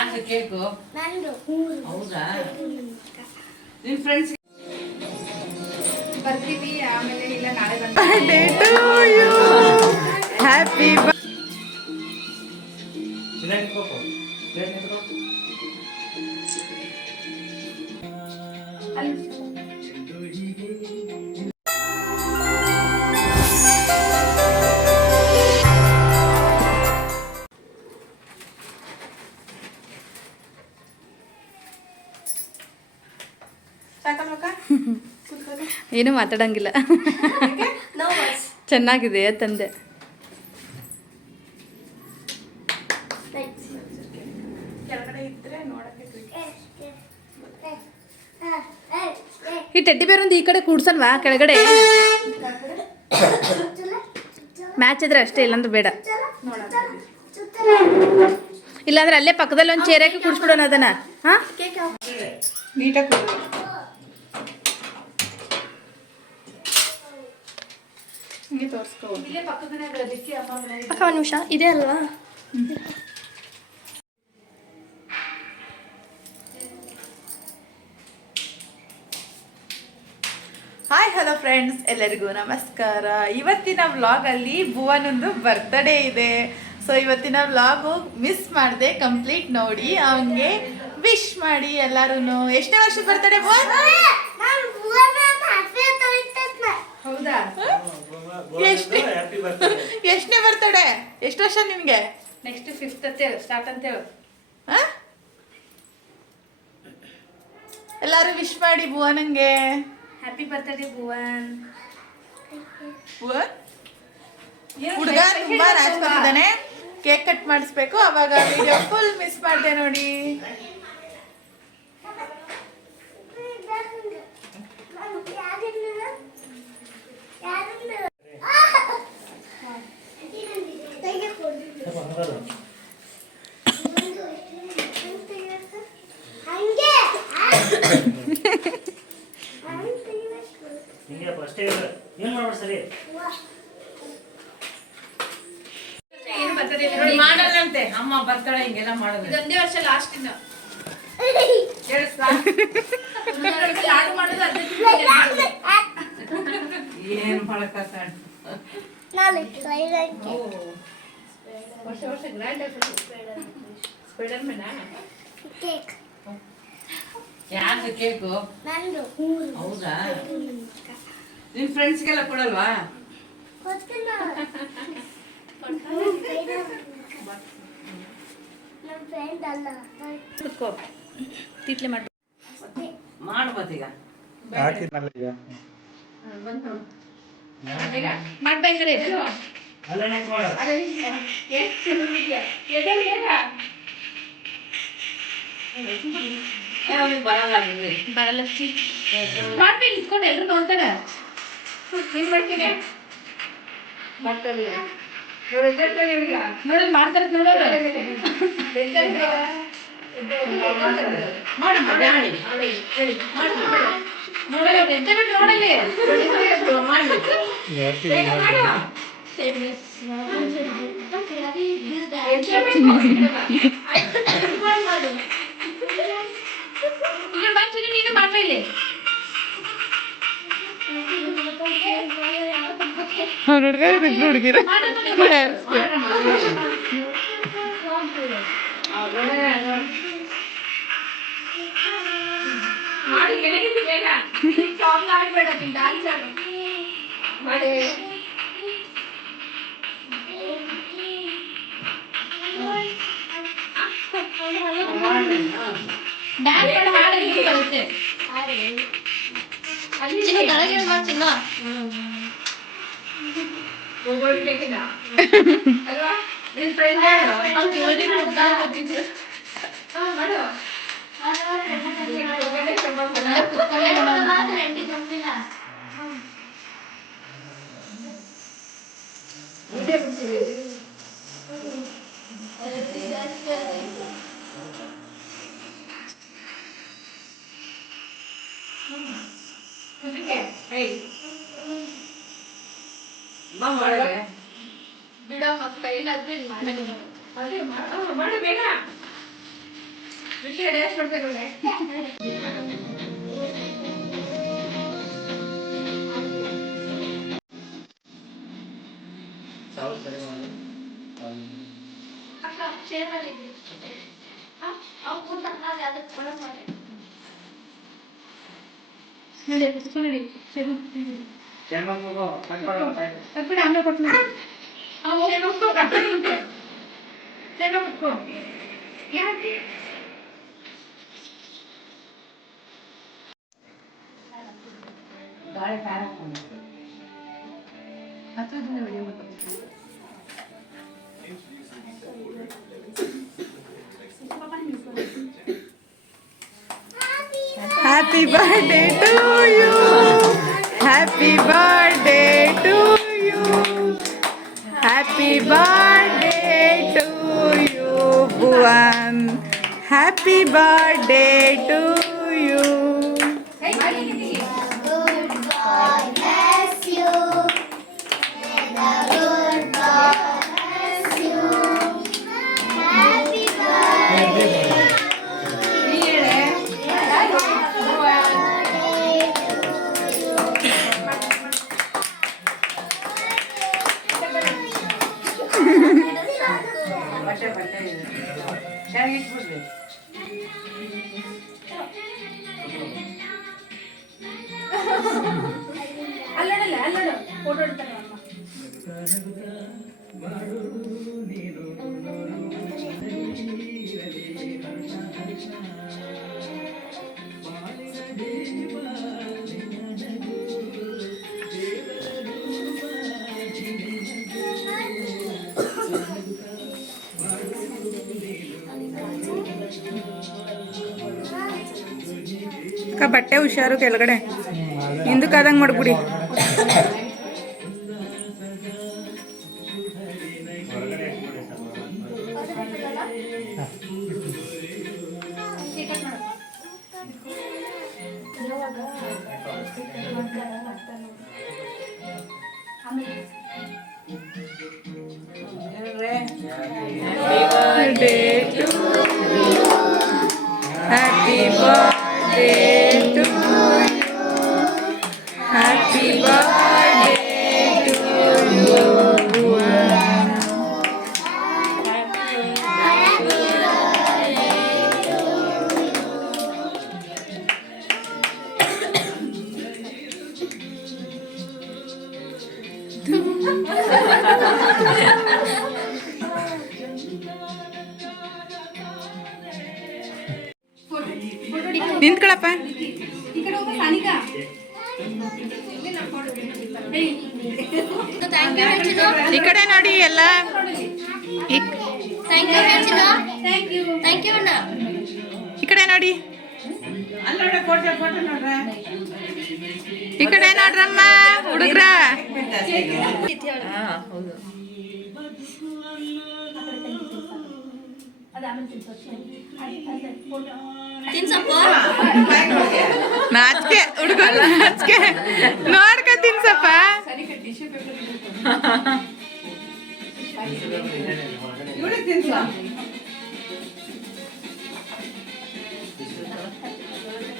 ಯಾರ್ದು ಕೇಕು? ಹೌದಾ? ನಿನ್ನ ಫ್ರೆಂಡ್ಸ್ ಬರ್ತೀವಿ ಆಮೇಲೆ ಇಲ್ಲ ನಾಳೆ ಬರ್ತೀವಿ. ಹ್ಯಾಪಿ ಏನು ಮಾತಾಡಂಗಿಲ್ಲ. ಚೆನ್ನಾಗಿದೆ ತಂದೆ. ಈ ಟೆಡ್ಡಿ ಬೇರ್ ಒಂದು ಈ ಕಡೆ ಕೂಡ್ಸಲ್ವಾ ಕೆಳಗಡೆ? ಮ್ಯಾಚ್ ಇದ್ರೆ ಅಷ್ಟೇ, ಇಲ್ಲಾಂದ್ರೆ ಬೇಡ. ಇಲ್ಲಾಂದ್ರೆ ಅಲ್ಲೇ ಪಕ್ಕದಲ್ಲಿ ಒಂದು ಚೇರ್ ಹಾಕಿ ಕೂಡ್ಸ್ಬಿಡೋಣ ಅದನ್ನ. ಹಾ ನೀಟಾಗಿ ಅಕ್ಕ ಒಂದು ನಿಮಿಷ ಇದೆ ಅಲ್ವಾ? ಹಾಯ್ ಹಲೋ ಫ್ರೆಂಡ್ಸ್, ಎಲ್ಲರಿಗೂ ನಮಸ್ಕಾರ. ಇವತ್ತಿನ ವ್ಲಾಗಲ್ಲಿ ಭುವನೊಂದು ಬರ್ತ್ಡೇ ಇದೆ. ಸೊ ಇವತ್ತಿನ ವ್ಲಾಗು ಮಿಸ್ ಮಾಡಿದೆ, ಕಂಪ್ಲೀಟ್ ನೋಡಿ ಅವನಿಗೆ ವಿಶ್ ಮಾಡಿ ಎಲ್ಲರೂ. ಎಷ್ಟನೇ ವರ್ಷದ ಬರ್ತಡೇ ಭುವನ್? ಹೌದಾ? ಎಷ್ಟನೇ ಬರ್ತಡೇ? ಎಷ್ಟು ವರ್ಷ ನಿನ್ಗೆ? ನೆಕ್ಸ್ಟ್ 5th ಅಂತೇಳು, ಸ್ಟಾರ್ಟ್ ಅಂತೇಳು. ಎಲ್ಲರೂ ವಿಶ್ ಮಾಡಿ ಭುವನಂಗೆ. Happy birthday Bhuvan. ಭುವನ್ ಹುಡುಗ ತುಂಬಾ ರಾಜ್ಕೊಂಡಿದ್ದಾನೆ. ಕೇಕ್ ಕಟ್ ಮಾಡಿಸ್ಬೇಕು, ಅವಾಗ ವಿಡಿಯೋ ಫುಲ್ ಮಿಸ್ ಮಾಡಿದೆ ನೋಡಿ. ಮಾಡಲ್ಲಂತೆ ಅಮ್ಮ ಬರ್ತಾಳೆ, ಹಿಂಗೆಲ್ಲ ಮಾಡೋದು. ಇದೊಂದೇ ವರ್ಷ ಲಾಸ್ಟ್. ಇನ್ನು ಏನ್ ಮಾಡಕ್ಕ ವರ್ಷ ವರ್ಷ ಗ್ರ್ಯಾಂಡ್ ಸ್ಪೈಡರ್ ಮ್ಯಾನ್. ಯಾರ್ದು ಕೇಕು? ಹೌದಾ? ನಿನ್ ಫ್ರೆಂಡ್ಸ್ಗೆಲ್ಲ ಕೊಡಲ್ವಾ? ತಿಟ್ಲೆ ಮಾಡಿ ಮಾಡ್ಬೋದೀಗ. ಮಾಡ್ಬೇಕಾರೆ ಬರಲ್ಲ ಮಾಡ್ಬೇಕು. ಇಟ್ಕೊಂಡು ಎಲ್ರು ನೋಡ್ತಾರೆ. ಏನ್ ಮಾಡ್ತೀನಿ ನೋಡಿ ಮಾಡ್ತಾರೆ ನೋಡೋರು. ನೋಡಲಿ ನೀನು ಮಾಡ್ಬೇಡಿ. ಹುಡುಗಿರ Happy birthday to you. Happy birthday to you. Happy birthday to you, Bhuvan. Happy birthday to you. Photo ಇಡ್ತಾರೆ ಅಮ್ಮ. ಬಟ್ಟೆ ಹುಷಾರು ಕೆಳಗಡೆ ಹಿಂದಕ್ಕಾದಂಗೆ ಮಾಡ್ಬಿಡಿ. Happy birthday to you. Happy birthday to you. ನಿಂತ್ಕೊಳಪ್ಪ. ಈ ಕಡೆ ನೋಡಿ ಎಲ್ಲ. ಈ ಕಡೆ ನೋಡಿ. ಈ ಕಡೆ ನೋಡ್ರಮ್ಮ ಹುಡುಗ್ರ. ನಾಚಿಕೆ ಹುಡುಗರು ನಾಚಿಕೆ ನೋಡ್ಕ ತಿನ್ಸಪ್ಪ.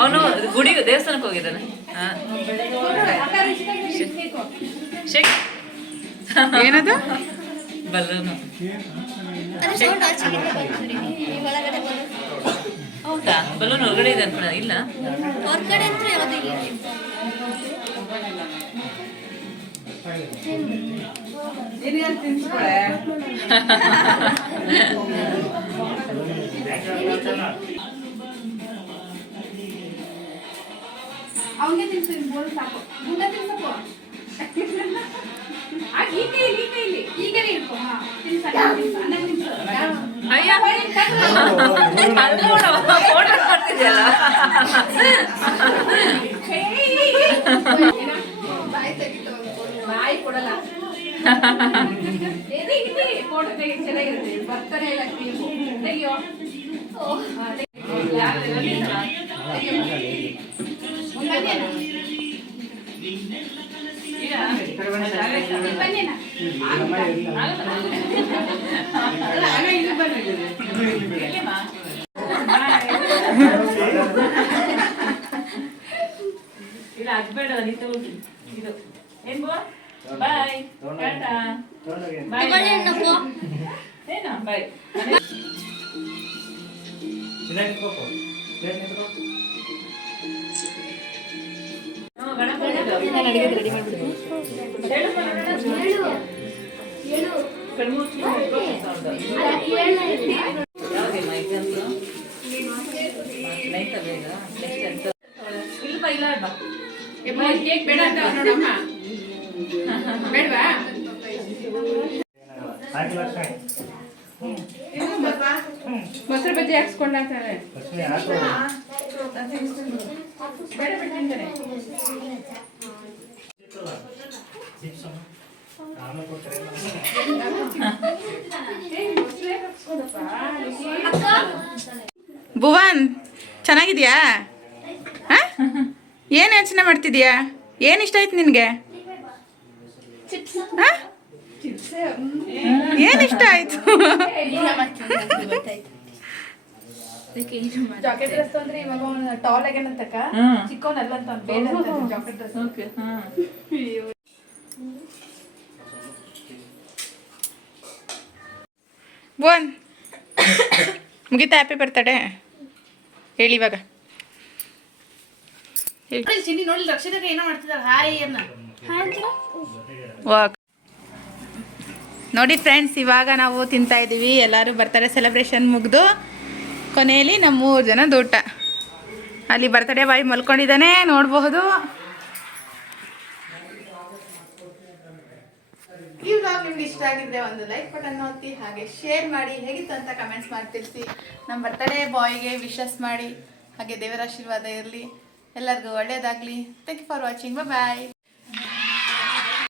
ಅವನು ಗುಡಿ ದೇವಸ್ಥಾನಕ್ಕೆ ಹೋಗಿದ್ದಾನೆ. ಏನದು ಬಲ್ಲೂನು ಹೌದಾ? ಬಲೂನ್ ಹೊರಗಡೆ ಇದೆ ಅನ್ಕೊಂಡ. ಇಲ್ಲ ಹೊರಗಡೆ ಅಂದ್ರೆ ಯಾವುದು ಇಲ್ಲ. ಅವನಿಗೆ ತಿನ್ಸು, ಬೋಲ್ ಸಾಕು. ಗುಂಡ ತಿನ್ಸಪ್ಪು. ಈಗ ಇಟ್ಕೋ. ಅನ್ನ ತಿನ್ಸು. ಅಯ್ಯ ಆರ್ಡರ್ ಮಾಡ್ತಿದ್ಯಲ್ಲ. ಬಾಯಿ ಕೊಡಲ್ಲ. ಫೋಟೋ ತೆಗಿ, ಚೆನ್ನಾಗಿರುತ್ತೆ. ಬರ್ತಾನೆ ಇಲ್ಲ ತೆಗಿಯೋ. ಬೇಡ ನೀ ತಗೊಳ್ತೀನಿ ಇದು ಏನ್ ಬೋ ಬಾಯ್ ಟಾಟಾ ಬಾಯ್ ಏನಾ ಬಾಯ್ ರೆಡಿ ಮಾಡ್ಬಿಡ್ತೀನಿ. ಕೇಕ್ ಬೇಡ ಅಂತ ನೋಡಮ್ಮ ಬೇಡವಾ ಮೊಸರು ಬಜ್ಜಿ ಹಾಕ್ಸ್ಕೊಂಡಾಗ್ತಾರೆ ಬೇಡ ಬೇಡ ತಿಂತಾರೆ ಭುವನ್ ಚೆನ್ನಾಗಿದ್ಯಾ? ಏನು ಯೋಚನೆ ಮಾಡ್ತಿದ್ಯಾ? ಏನು ಇಷ್ಟ ಆಯ್ತು ನಿನಗೆ? ಏನು ಇಷ್ಟ ಆಯ್ತು? ಜಾಕೆಟ್ ಡ್ರೆಸ್ ಅಂದ್ರೆ ಇವಾಗ ಟಾಲ್ ಆಗ್ಯಾನಂತಕ್ಕ ಚಿಕ್ಕವನಲ್ಲ ಅಂತ ಬೇಡ ಜಾಕೆಟ್ ಡ್ರೆಸ್. ಭುವನ್ ಮುಗಿತಾ ಹ್ಯಾಪಿ ಬರ್ತಡೇ ಹೇಳಿ ಇವಾಗ. ನೋಡಿ ರಕ್ಷಿತ ಏನೋ ಮಾಡ್ತಿದ್ದಾರೆ ಹಾಯ್ ಅನ್ನ ವಾಕ್ ನೋಡಿ ಫ್ರೆಂಡ್ಸ್, ಇವಾಗ ನಾವು ತಿಂತಾ ಇದ್ದೀವಿ. ಎಲ್ಲರೂ ಬರ್ತಾರೆ ಸೆಲೆಬ್ರೇಷನ್ ಮುಗಿದು ಕೊನೆಯಲ್ಲಿ ನಮ್ಮ 3 ಜನದ ಊಟ. ಅಲ್ಲಿ ಬರ್ತಡೇ ಬಾಯ್ ಮಲ್ಕೊಂಡಿದ್ದಾನೆ ನೋಡಬಹುದು. ಈ ವ್ಲಾಗ್ ನಿಮ್ಗೆ ಇಷ್ಟ ಆಗಿದ್ರೆ ಒಂದು ಲೈಕ್ ಬಟನ್ ಒತ್ತಿ, ಹಾಗೆ ಶೇರ್ ಮಾಡಿ, ಹೇಗಿತ್ತು ಅಂತ ಕಮೆಂಟ್ಸ್ ಮಾಡಿ ತಿಳಿಸಿ. ನಮ್ಮ ಬರ್ತಡೇ ಬಾಯ್ಗೆ ವಿಶಸ್ ಮಾಡಿ, ಹಾಗೆ ದೇವರ ಆಶೀರ್ವಾದ ಇರಲಿ, ಎಲ್ಲರಿಗೂ ಒಳ್ಳೆಯದಾಗಲಿ. Thank you for watching. Bye.